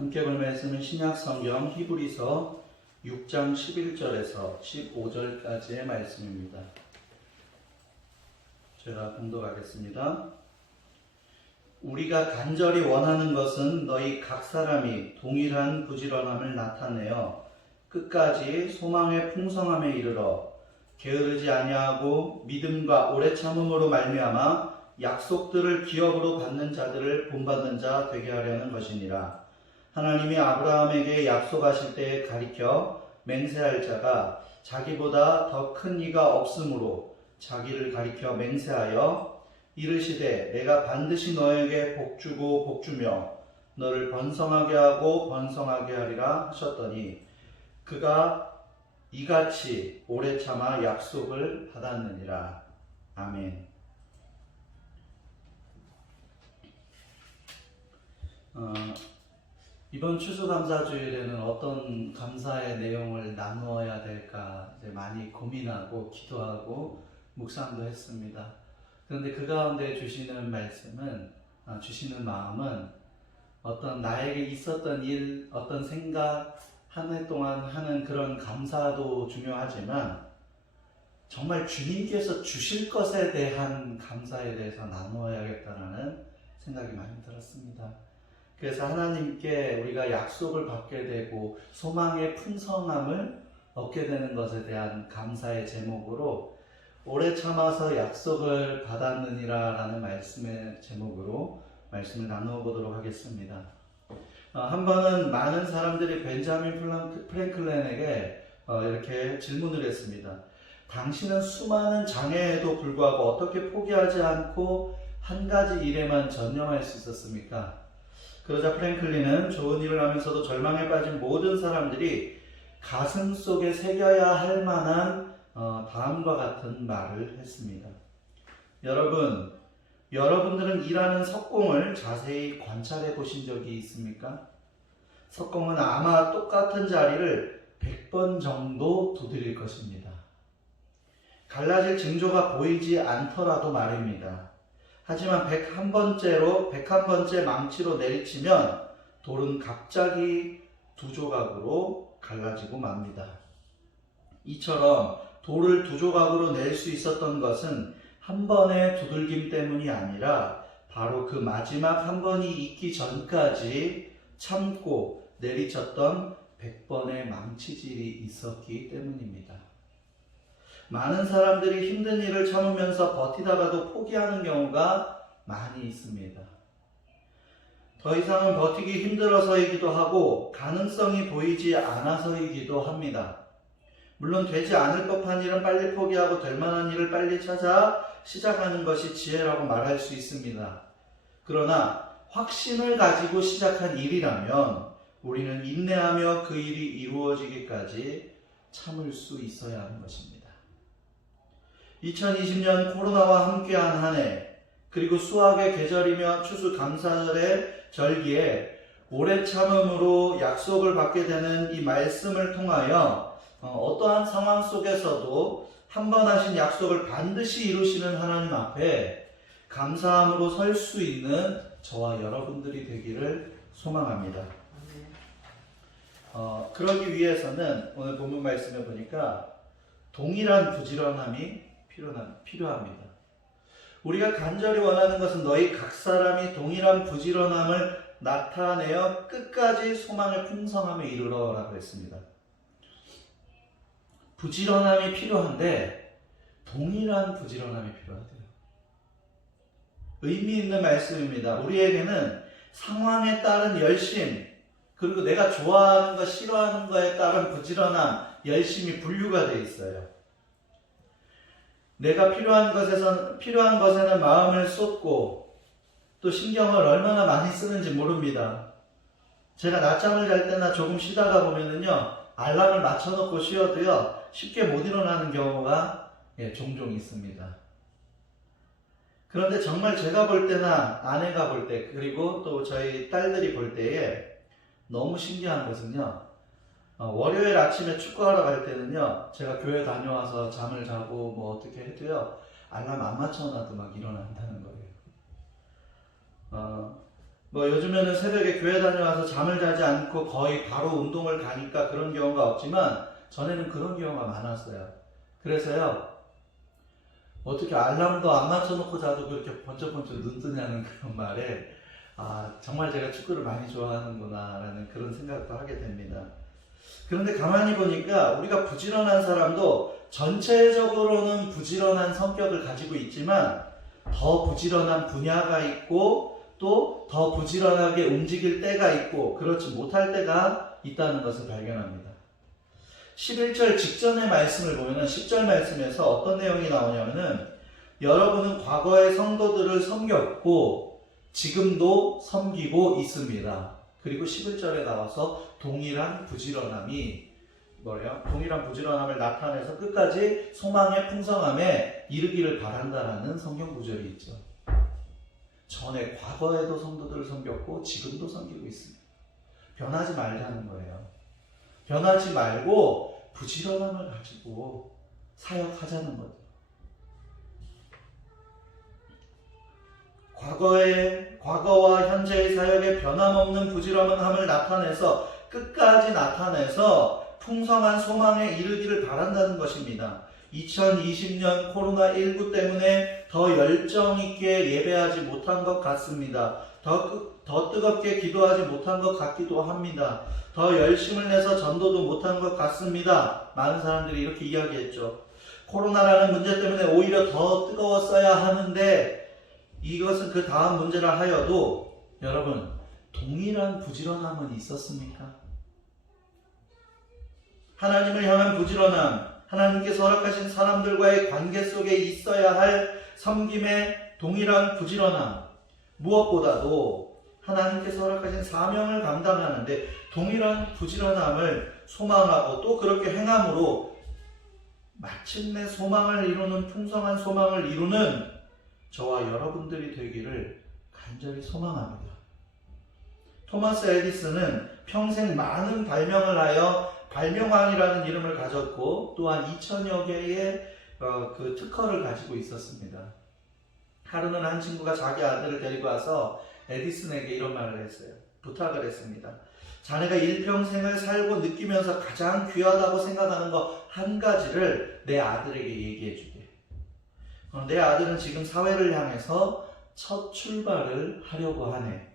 함께 볼 말씀은 신약 성경 히브리서 6장 11절에서 15절까지의 말씀입니다. 제가 봉독하겠습니다. 우리가 간절히 원하는 것은 너희 각 사람이 동일한 부지런함을 나타내어 끝까지 소망의 풍성함에 이르러 게으르지 아니하고 믿음과 오래 참음으로 말미암아 약속들을 기업으로 받는 자들을 본받는 자 되게 하려는 것이니라. 하나님이 아브라함에게 약속하실 때에 가리켜 맹세할 자가 자기보다 더 큰 이가 없으므로 자기를 가리켜 맹세하여 이르시되 내가 반드시 너에게 복주고 복주며 너를 번성하게 하고 번성하게 하리라 하셨더니 그가 이같이 오래 참아 약속을 받았느니라. 아멘. 이번 추수감사주일에는 어떤 감사의 내용을 나누어야 될까 많이 고민하고 기도하고 묵상도 했습니다. 그런데 그 가운데 주시는 말씀은, 주시는 마음은 어떤 나에게 있었던 일, 어떤 생각, 한 해 동안 하는 그런 감사도 중요하지만 정말 주님께서 주실 것에 대한 감사에 대해서 나누어야겠다는 생각이 많이 들었습니다. 그래서 하나님께 우리가 약속을 받게 되고 소망의 풍성함을 얻게 되는 것에 대한 감사의 제목으로 오래 참아서 약속을 받았느니라 라는 말씀의 제목으로 말씀을 나누어 보도록 하겠습니다. 한 번은 많은 사람들이 벤자민 프랭클린에게 이렇게 질문을 했습니다. 당신은 수많은 장애에도 불구하고 어떻게 포기하지 않고 한 가지 일에만 전념할 수 있었습니까? 그러자 프랭클린은 좋은 일을 하면서도 절망에 빠진 모든 사람들이 가슴 속에 새겨야 할 만한 다음과 같은 말을 했습니다. 여러분들은 일하는 석공을 자세히 관찰해 보신 적이 있습니까? 석공은 아마 똑같은 자리를 100번 정도 두드릴 것입니다. 갈라질 징조가 보이지 않더라도 말입니다. 하지만 101번째 망치로 내리치면 돌은 갑자기 두 조각으로 갈라지고 맙니다. 이처럼 돌을 두 조각으로 낼 수 있었던 것은 한 번의 두들김 때문이 아니라 바로 그 마지막 한 번이 있기 전까지 참고 내리쳤던 100번의 망치질이 있었기 때문입니다. 많은 사람들이 힘든 일을 참으면서 버티다가도 포기하는 경우가 많이 있습니다. 더 이상은 버티기 힘들어서이기도 하고 가능성이 보이지 않아서이기도 합니다. 물론 되지 않을 법한 일은 빨리 포기하고 될 만한 일을 빨리 찾아 시작하는 것이 지혜라고 말할 수 있습니다. 그러나 확신을 가지고 시작한 일이라면 우리는 인내하며 그 일이 이루어지기까지 참을 수 있어야 하는 것입니다. 2020년 코로나와 함께한 한 해, 그리고 수학의 계절이며 추수감사절의 절기에 오래 참음으로 약속을 받게 되는 이 말씀을 통하여 어떠한 상황 속에서도 한 번 하신 약속을 반드시 이루시는 하나님 앞에 감사함으로 설 수 있는 저와 여러분들이 되기를 소망합니다. 그러기 위해서는 오늘 본문 말씀에 보니까 동일한 부지런함이 필요합니다. 우리가 간절히 원하는 것은 너희 각 사람이 동일한 부지런함을 나타내어 끝까지 소망의 풍성함에 이르러 라고 했습니다. 부지런함이 필요한데 동일한 부지런함이 필요하대요. 의미 있는 말씀입니다. 우리에게는 상황에 따른 열심, 그리고 내가 좋아하는 것, 싫어하는 것에 따른 부지런함, 열심이 분류가 되어 있어요. 내가 필요한 것에는 마음을 쏟고 또 신경을 얼마나 많이 쓰는지 모릅니다. 제가 낮잠을 잘 때나 조금 쉬다가 보면은요, 알람을 맞춰놓고 쉬어도요, 쉽게 못 일어나는 경우가 종종 있습니다. 그런데 정말 제가 볼 때나 아내가 볼 때, 그리고 또 저희 딸들이 볼 때에 너무 신기한 것은요, 월요일 아침에 축구하러 갈 때는요, 제가 교회 다녀와서 잠을 자고 뭐 어떻게 해도요, 알람 안 맞춰놔도 막 일어난다는 거예요. 뭐 요즘에는 새벽에 교회 다녀와서 잠을 자지 않고 거의 바로 운동을 가니까 그런 경우가 없지만 전에는 그런 경우가 많았어요. 그래서요, 어떻게 알람도 안 맞춰놓고 자도 그렇게 번쩍번쩍 눈 뜨냐는 그런 말에 정말 제가 축구를 많이 좋아하는구나 라는 그런 생각도 하게 됩니다. 그런데 가만히 보니까 우리가 부지런한 사람도 전체적으로는 부지런한 성격을 가지고 있지만 더 부지런한 분야가 있고 또 더 부지런하게 움직일 때가 있고 그렇지 못할 때가 있다는 것을 발견합니다. 11절 직전의 말씀을 보면 10절 말씀에서 어떤 내용이 나오냐면은 여러분은 과거의 성도들을 섬겼고 지금도 섬기고 있습니다. 그리고 11절에 나와서 동일한 부지런함이 동일한 부지런함을 나타내서 끝까지 소망의 풍성함에 이르기를 바란다라는 성경 구절이 있죠. 전에 과거에도 성도들을 섬겼고 지금도 섬기고 있습니다. 변하지 말자는 거예요. 변하지 말고 부지런함을 가지고 사역하자는 거죠. 과거와 현재의 사역에 변함없는 부지런함을 나타내서 끝까지 나타내서 풍성한 소망에 이르기를 바란다는 것입니다. 2020년 코로나19 때문에 더 열정 있게 예배하지 못한 것 같습니다. 더 뜨겁게 기도하지 못한 것 같기도 합니다. 더 열심을 내서 전도도 못한 것 같습니다. 많은 사람들이 이렇게 이야기했죠. 코로나라는 문제 때문에 오히려 더 뜨거웠어야 하는데 이것은 그 다음 문제라 하여도 여러분 동일한 부지런함은 있었습니까? 하나님을 향한 부지런함, 하나님께서 허락하신 사람들과의 관계 속에 있어야 할 섬김의 동일한 부지런함, 무엇보다도 하나님께서 허락하신 사명을 감당하는데 동일한 부지런함을 소망하고 또 그렇게 행함으로 마침내 소망을 이루는 풍성한 소망을 이루는 저와 여러분들이 되기를 간절히 소망합니다. 토마스 에디슨은 평생 많은 발명을 하여 발명왕이라는 이름을 가졌고 또한 2000여 개의 그 특허를 가지고 있었습니다. 하루는 한 친구가 자기 아들을 데리고 와서 에디슨에게 이런 말을 했어요. 부탁을 했습니다. 자네가 일평생을 살고 느끼면서 가장 귀하다고 생각하는 거 한 가지를 내 아들에게 얘기해 주게. 내 아들은 지금 사회를 향해서 첫 출발을 하려고 하네.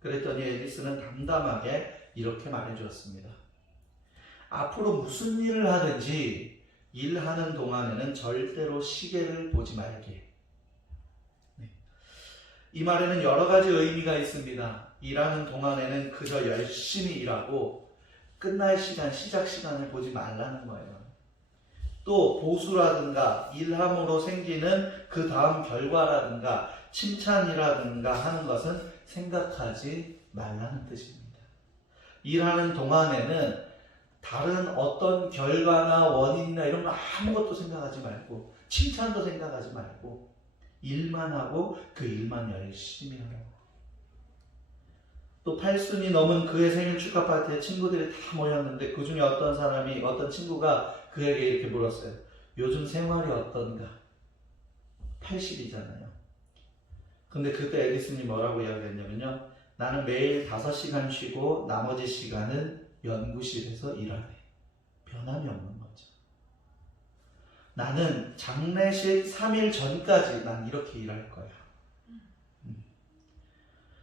그랬더니 에디슨은 담담하게 이렇게 말해 주었습니다. 앞으로 무슨 일을 하든지 일하는 동안에는 절대로 시계를 보지 말게. 이 말에는 여러 가지 의미가 있습니다. 일하는 동안에는 그저 열심히 일하고 끝날 시간, 시작 시간을 보지 말라는 거예요. 또 보수라든가 일함으로 생기는 그 다음 결과라든가 칭찬이라든가 하는 것은 생각하지 말라는 뜻입니다. 일하는 동안에는 다른 어떤 결과나 원인이나 이런 거 아무것도 생각하지 말고 칭찬도 생각하지 말고 일만 하고 그 일만 열심히 하라고. 또 8순이 넘은 그의 생일 축하 파티에 친구들이 다 모였는데 그 중에 어떤 친구가 그에게 이렇게 물었어요. 요즘 생활이 어떤가? 80이잖아요. 근데 그때 에디슨이 뭐라고 이야기했냐면요. 나는 매일 5시간 쉬고 나머지 시간은 연구실에서 일하네. 변함이 없는 거죠. 나는 장례식 3일 전까지 난 이렇게 일할 거야.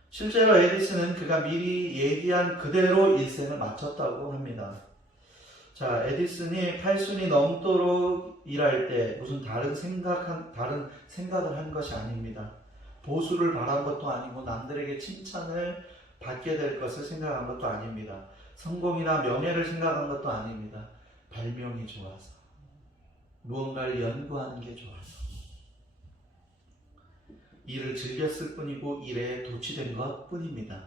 실제로 에디슨은 그가 미리 얘기한 그대로 일생을 마쳤다고 합니다. 자, 에디슨이 8순이 넘도록 일할 때 무슨 다른 생각을 한 것이 아닙니다. 보수를 바란 것도 아니고 남들에게 칭찬을 받게 될 것을 생각한 것도 아닙니다. 성공이나 명예를 생각한 것도 아닙니다. 발명이 좋아서, 무언가를 연구하는 게 좋아서, 일을 즐겼을 뿐이고 일에 도취된 것 뿐입니다.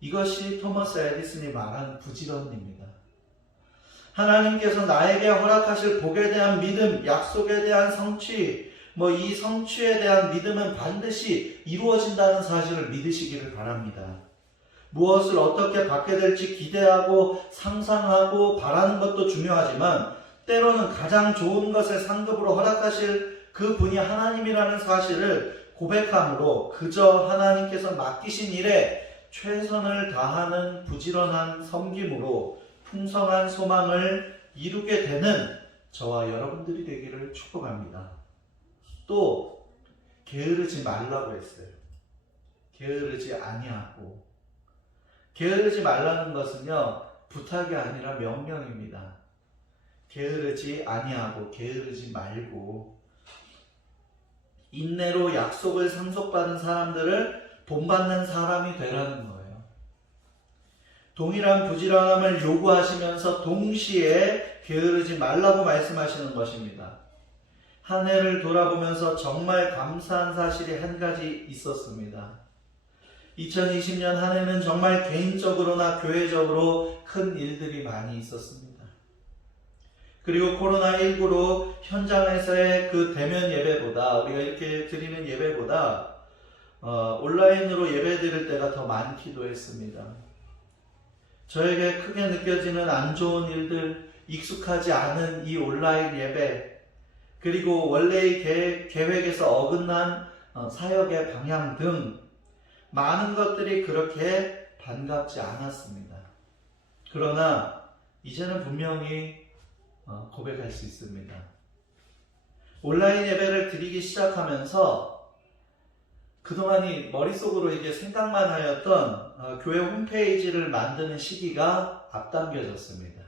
이것이 토머스 에디슨이 말한 부지런입니다. 하나님께서 나에게 허락하실 복에 대한 믿음, 약속에 대한 성취, 이 성취에 대한 믿음은 반드시 이루어진다는 사실을 믿으시기를 바랍니다. 무엇을 어떻게 받게 될지 기대하고 상상하고 바라는 것도 중요하지만 때로는 가장 좋은 것을 상급으로 허락하실 그 분이 하나님이라는 사실을 고백함으로 그저 하나님께서 맡기신 일에 최선을 다하는 부지런한 섬김으로 풍성한 소망을 이루게 되는 저와 여러분들이 되기를 축복합니다. 또 게으르지 말라고 했어요. 게으르지 아니하고. 게으르지 말라는 것은요, 부탁이 아니라 명령입니다. 게으르지 아니하고 게으르지 말고 인내로 약속을 상속받은 사람들을 본받는 사람이 되라는 거예요. 동일한 부지런함을 요구하시면서 동시에 게으르지 말라고 말씀하시는 것입니다. 한 해를 돌아보면서 정말 감사한 사실이 한 가지 있었습니다. 2020년 한 해는 정말 개인적으로나 교회적으로 큰 일들이 많이 있었습니다. 그리고 코로나19로 현장에서의 그 대면 예배보다, 우리가 이렇게 드리는 예배보다 온라인으로 예배 드릴 때가 더 많기도 했습니다. 저에게 크게 느껴지는 안 좋은 일들, 익숙하지 않은 이 온라인 예배, 그리고 원래의 계획에서 어긋난 사역의 방향 등 많은 것들이 그렇게 반갑지 않았습니다. 그러나 이제는 분명히 고백할 수 있습니다. 온라인 예배를 드리기 시작하면서 그동안이 머릿속으로 이게 생각만 하였던 교회 홈페이지를 만드는 시기가 앞당겨졌습니다.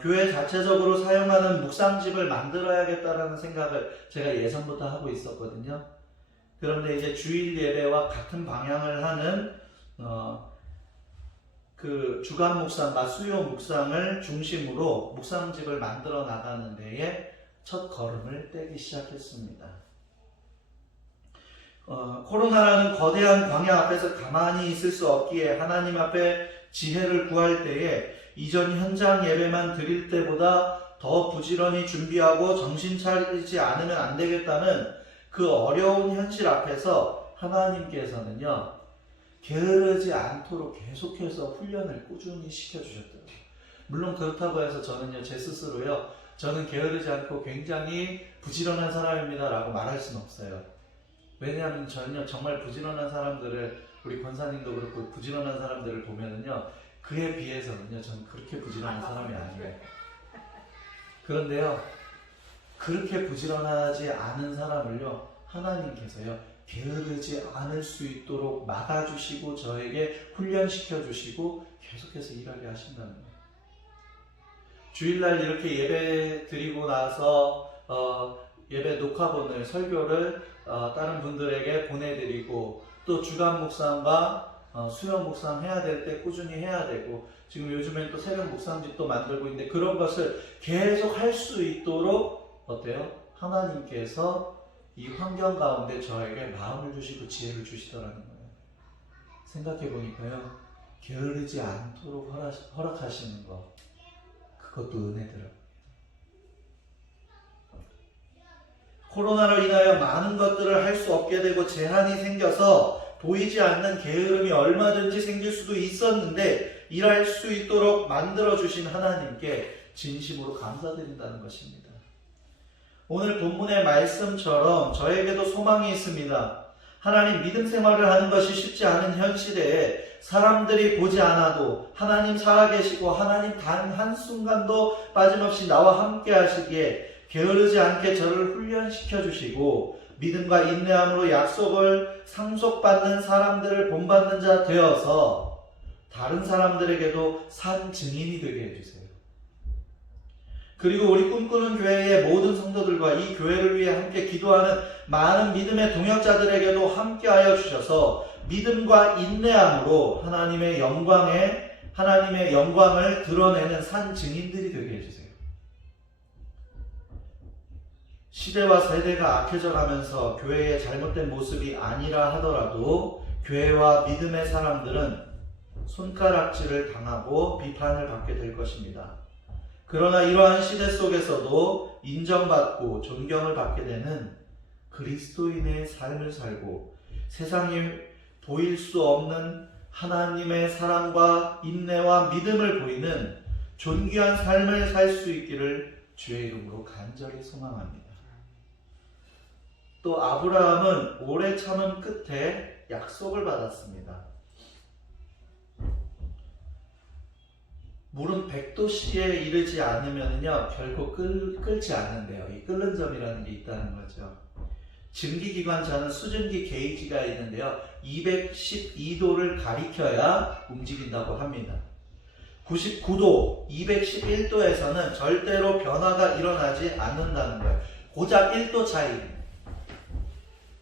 교회 자체적으로 사용하는 묵상집을 만들어야겠다라는 생각을 제가 예전부터 하고 있었거든요. 그런데 이제 주일 예배와 같은 방향을 하는 그 주간 묵상과 수요 묵상을 중심으로 묵상집을 만들어 나가는 데에 첫 걸음을 떼기 시작했습니다. 코로나라는 거대한 광야 앞에서 가만히 있을 수 없기에 하나님 앞에 지혜를 구할 때에 이전 현장 예배만 드릴 때보다 더 부지런히 준비하고 정신 차리지 않으면 안 되겠다는 그 어려운 현실 앞에서 하나님께서는요, 게으르지 않도록 계속해서 훈련을 꾸준히 시켜주셨더라고요. 물론 그렇다고 해서 저는요, 제 스스로요, 저는 게으르지 않고 굉장히 부지런한 사람입니다 라고 말할 수는 없어요. 왜냐하면 저는요, 정말 부지런한 사람들을, 우리 권사님도 그렇고 부지런한 사람들을 보면은요, 그에 비해서는요, 저는 그렇게 부지런한 사람이 아니에요. 그런데요, 그렇게 부지런하지 않은 사람을요, 하나님께서요, 게으르지 않을 수 있도록 막아주시고 저에게 훈련시켜주시고 계속해서 일하게 하신다는 거예요. 주일날 이렇게 예배 드리고 나서 예배 녹화본을, 설교를 다른 분들에게 보내드리고 또 주간 묵상과 수요 묵상 해야 될 때 꾸준히 해야 되고, 지금 요즘엔 또 새벽 묵상집도 만들고 있는데 그런 것을 계속 할 수 있도록 어때요? 하나님께서 이 환경 가운데 저에게 마음을 주시고 지혜를 주시더라는 거예요. 생각해 보니까요, 게으르지 않도록 허락하시는 것, 그것도 은혜더라고요. 코로나로 인하여 많은 것들을 할 수 없게 되고 제한이 생겨서 보이지 않는 게으름이 얼마든지 생길 수도 있었는데 일할 수 있도록 만들어주신 하나님께 진심으로 감사드린다는 것입니다. 오늘 본문의 말씀처럼 저에게도 소망이 있습니다. 하나님 믿음 생활을 하는 것이 쉽지 않은 현 시대에 사람들이 보지 않아도 하나님 살아계시고 하나님 단 한순간도 빠짐없이 나와 함께 하시기에 게으르지 않게 저를 훈련시켜 주시고 믿음과 인내함으로 약속을 상속받는 사람들을 본받는 자 되어서 다른 사람들에게도 산 증인이 되게 해주세요. 그리고 우리 꿈꾸는 교회의 모든 성도들과 이 교회를 위해 함께 기도하는 많은 믿음의 동역자들에게도 함께하여 주셔서 믿음과 인내함으로 하나님의 영광을 드러내는 산 증인들이 되게 해주세요. 시대와 세대가 악해져 가면서 교회의 잘못된 모습이 아니라 하더라도 교회와 믿음의 사람들은 손가락질을 당하고 비판을 받게 될 것입니다. 그러나 이러한 시대 속에서도 인정받고 존경을 받게 되는 그리스도인의 삶을 살고 세상에 보일 수 없는 하나님의 사랑과 인내와 믿음을 보이는 존귀한 삶을 살 수 있기를 주의 이름으로 간절히 소망합니다. 또 아브라함은 오래 참은 끝에 약속을 받았습니다. 물은 100도씨에 이르지 않으면요 결코 끓지 않는데요. 이 끓는 점이라는 게 있다는 거죠. 증기기관차는 수증기 게이지가 있는데요. 212도를 가리켜야 움직인다고 합니다. 99도, 211도에서는 절대로 변화가 일어나지 않는다는 거예요. 고작 1도 차이.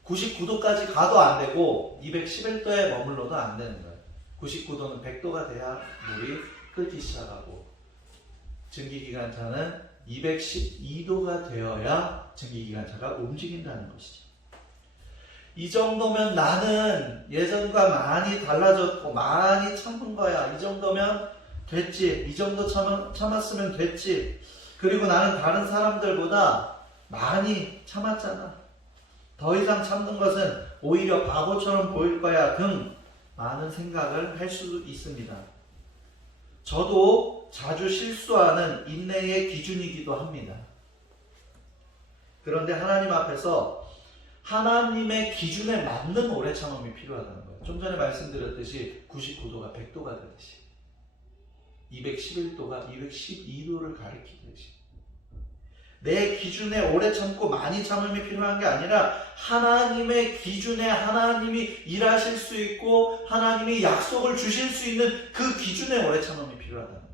99도까지 가도 안 되고 211도에 머물러도 안 되는 거예요. 99도는 100도가 돼야 물이 끓기 시작하고, 증기기관차는 212도가 되어야 증기기관차가 움직인다는 것이죠. 이 정도면 나는 예전과 많이 달라졌고 많이 참은 거야. 이 정도면 됐지. 이 정도 참았으면 됐지. 그리고 나는 다른 사람들보다 많이 참았잖아. 더 이상 참는 것은 오히려 바보처럼 보일 거야 등 많은 생각을 할 수 있습니다. 저도 자주 실수하는 인내의 기준이기도 합니다. 그런데 하나님 앞에서 하나님의 기준에 맞는 오래 참음이 필요하다는 거예요. 좀 전에 말씀드렸듯이 99도가 100도가 되듯이, 211도가 212도를 가리키듯이, 내 기준에 오래 참고 많이 참음이 필요한 게 아니라 하나님의 기준에 하나님이 일하실 수 있고 하나님이 약속을 주실 수 있는 그 기준에 오래 참음이 필요하다는 거예요.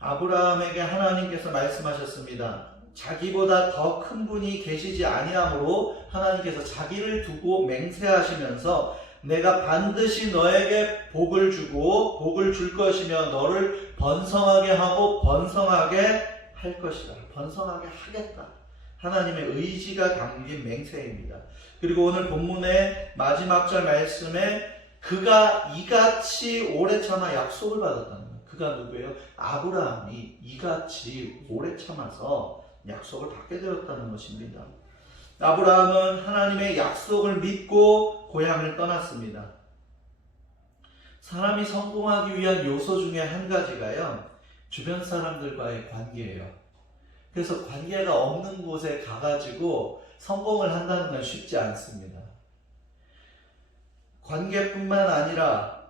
아브라함에게 하나님께서 말씀하셨습니다. 자기보다 더 큰 분이 계시지 아니하므로 하나님께서 자기를 두고 맹세하시면서 내가 반드시 너에게 복을 주고 복을 줄 것이며 너를 번성하게 하고 번성하게 할 것이다. 번성하게 하겠다. 하나님의 의지가 담긴 맹세입니다. 그리고 오늘 본문의 마지막 절 말씀에 그가 이같이 오래 참아 약속을 받았다는 거예요. 그가 누구예요? 아브라함이 이같이 오래 참아서 약속을 받게 되었다는 것입니다. 아브라함은 하나님의 약속을 믿고 고향을 떠났습니다. 사람이 성공하기 위한 요소 중에 한 가지가요, 주변 사람들과의 관계예요. 그래서 관계가 없는 곳에 가가지고 성공을 한다는 건 쉽지 않습니다. 관계뿐만 아니라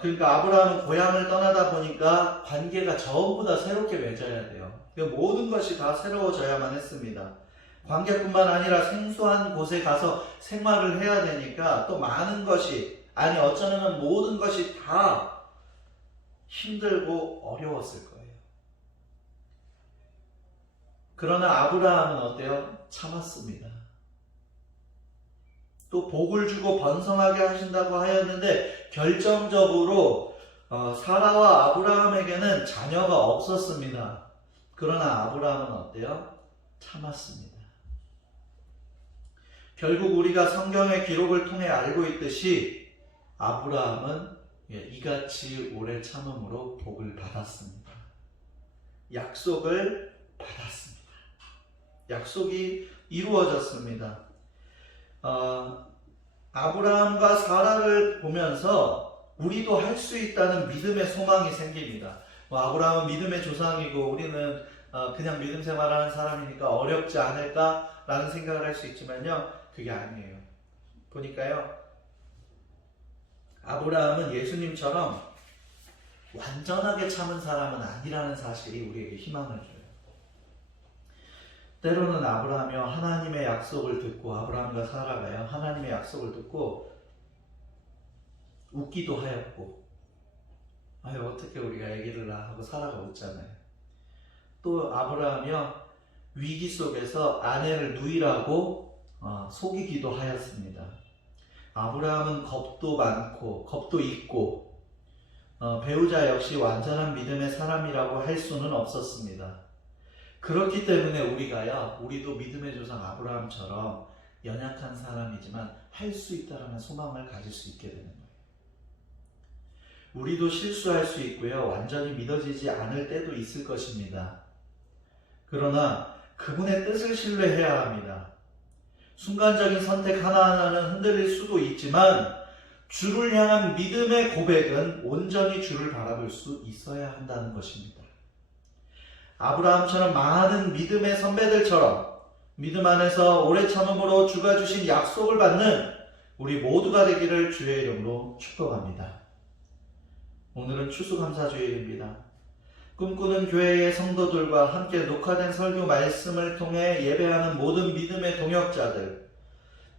그러니까 아브라함은 고향을 떠나다 보니까 관계가 전부 다 새롭게 맺어야 돼요. 모든 것이 다 새로워져야만 했습니다. 관계뿐만 아니라 생소한 곳에 가서 생활을 해야 되니까 또 많은 것이, 아니 어쩌면 모든 것이 다 힘들고 어려웠을 거예요. 그러나 아브라함은 어때요? 참았습니다. 또 복을 주고 번성하게 하신다고 하였는데 결정적으로 사라와 아브라함에게는 자녀가 없었습니다. 그러나 아브라함은 어때요? 참았습니다. 결국 우리가 성경의 기록을 통해 알고 있듯이 아브라함은 이같이 오래 참음으로 복을 받았습니다. 약속을 받았습니다. 약속이 이루어졌습니다. 아브라함과 사라를 보면서 우리도 할 수 있다는 믿음의 소망이 생깁니다. 아브라함은 믿음의 조상이고 우리는 그냥 믿음 생활하는 사람이니까 어렵지 않을까라는 생각을 할 수 있지만요, 그게 아니에요. 보니까요, 아브라함은 예수님처럼 완전하게 참은 사람은 아니라는 사실이 우리에게 희망을 줘요. 때로는 아브라함이요, 하나님의 약속을 듣고, 아브라함과 사라가요, 하나님의 약속을 듣고 웃기도 하였고, 아유 어떻게 우리가 아기를 낳아 하고 사라가 웃잖아요. 또 아브라함이요, 위기 속에서 아내를 누이라고 속이기도 하였습니다. 아브라함은 겁도 많고 겁도 있고 배우자 역시 완전한 믿음의 사람이라고 할 수는 없었습니다. 그렇기 때문에 우리도 믿음의 조상 아브라함처럼 연약한 사람이지만 할 수 있다라는 소망을 가질 수 있게 되는 거예요. 우리도 실수할 수 있고요, 완전히 믿어지지 않을 때도 있을 것입니다. 그러나 그분의 뜻을 신뢰해야 합니다. 순간적인 선택 하나하나는 흔들릴 수도 있지만 주를 향한 믿음의 고백은 온전히 주를 바라볼 수 있어야 한다는 것입니다. 아브라함처럼 많은 믿음의 선배들처럼 믿음 안에서 오래 참음으로 주가 주신 약속을 받는 우리 모두가 되기를 주의 이름으로 축복합니다. 오늘은 추수감사주일입니다. 꿈꾸는 교회의 성도들과 함께 녹화된 설교 말씀을 통해 예배하는 모든 믿음의 동역자들,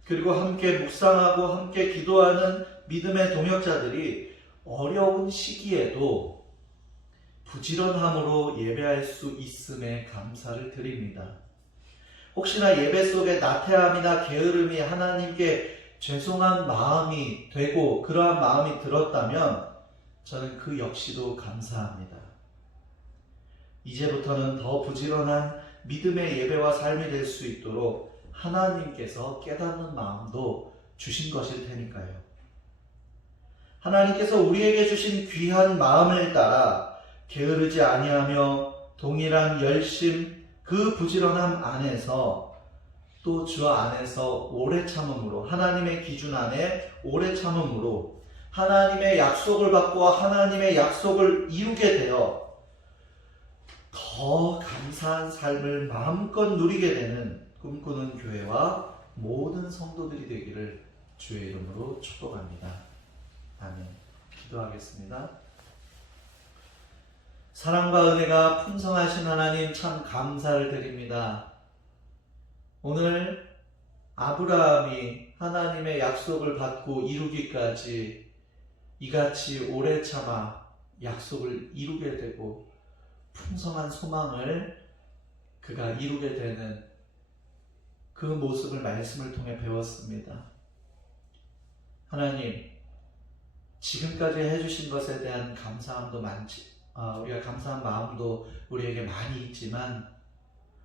그리고 함께 묵상하고 함께 기도하는 믿음의 동역자들이 어려운 시기에도 부지런함으로 예배할 수 있음에 감사를 드립니다. 혹시나 예배 속에 나태함이나 게으름이 하나님께 죄송한 마음이 되고 그러한 마음이 들었다면 저는 그 역시도 감사합니다. 이제부터는 더 부지런한 믿음의 예배와 삶이 될 수 있도록 하나님께서 깨닫는 마음도 주신 것일 테니까요. 하나님께서 우리에게 주신 귀한 마음을 따라 게으르지 아니하며 동일한 열심, 그 부지런함 안에서 또 주 안에서 오래 참음으로, 하나님의 기준 안에 오래 참음으로 하나님의 약속을 받고 하나님의 약속을 이루게 되어 더 감사한 삶을 마음껏 누리게 되는 꿈꾸는 교회와 모든 성도들이 되기를 주의 이름으로 축복합니다. 아멘. 기도하겠습니다. 사랑과 은혜가 풍성하신 하나님 참 감사를 드립니다. 오늘 아브라함이 하나님의 약속을 받고 이루기까지 이같이 오래 참아 약속을 이루게 되고 풍성한 소망을 그가 이루게 되는 그 모습을 말씀을 통해 배웠습니다. 하나님, 지금까지 해주신 것에 대한 감사함도 우리가 감사한 마음도 우리에게 많이 있지만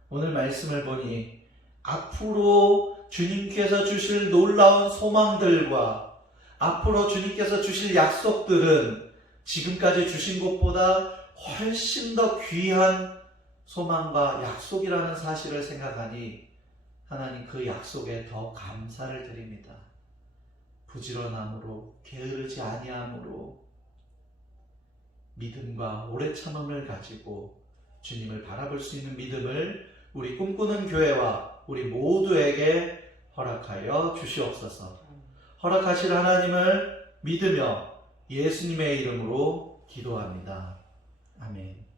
오늘 말씀을 보니 앞으로 주님께서 주실 놀라운 소망들과 앞으로 주님께서 주실 약속들은 지금까지 주신 것보다 훨씬 더 귀한 소망과 약속이라는 사실을 생각하니 하나님 그 약속에 더 감사를 드립니다. 부지런함으로 게으르지 아니함으로 믿음과 오래 참음을 가지고 주님을 바라볼 수 있는 믿음을 우리 꿈꾸는 교회와 우리 모두에게 허락하여 주시옵소서. 허락하실 하나님을 믿으며 예수님의 이름으로 기도합니다. 아멘.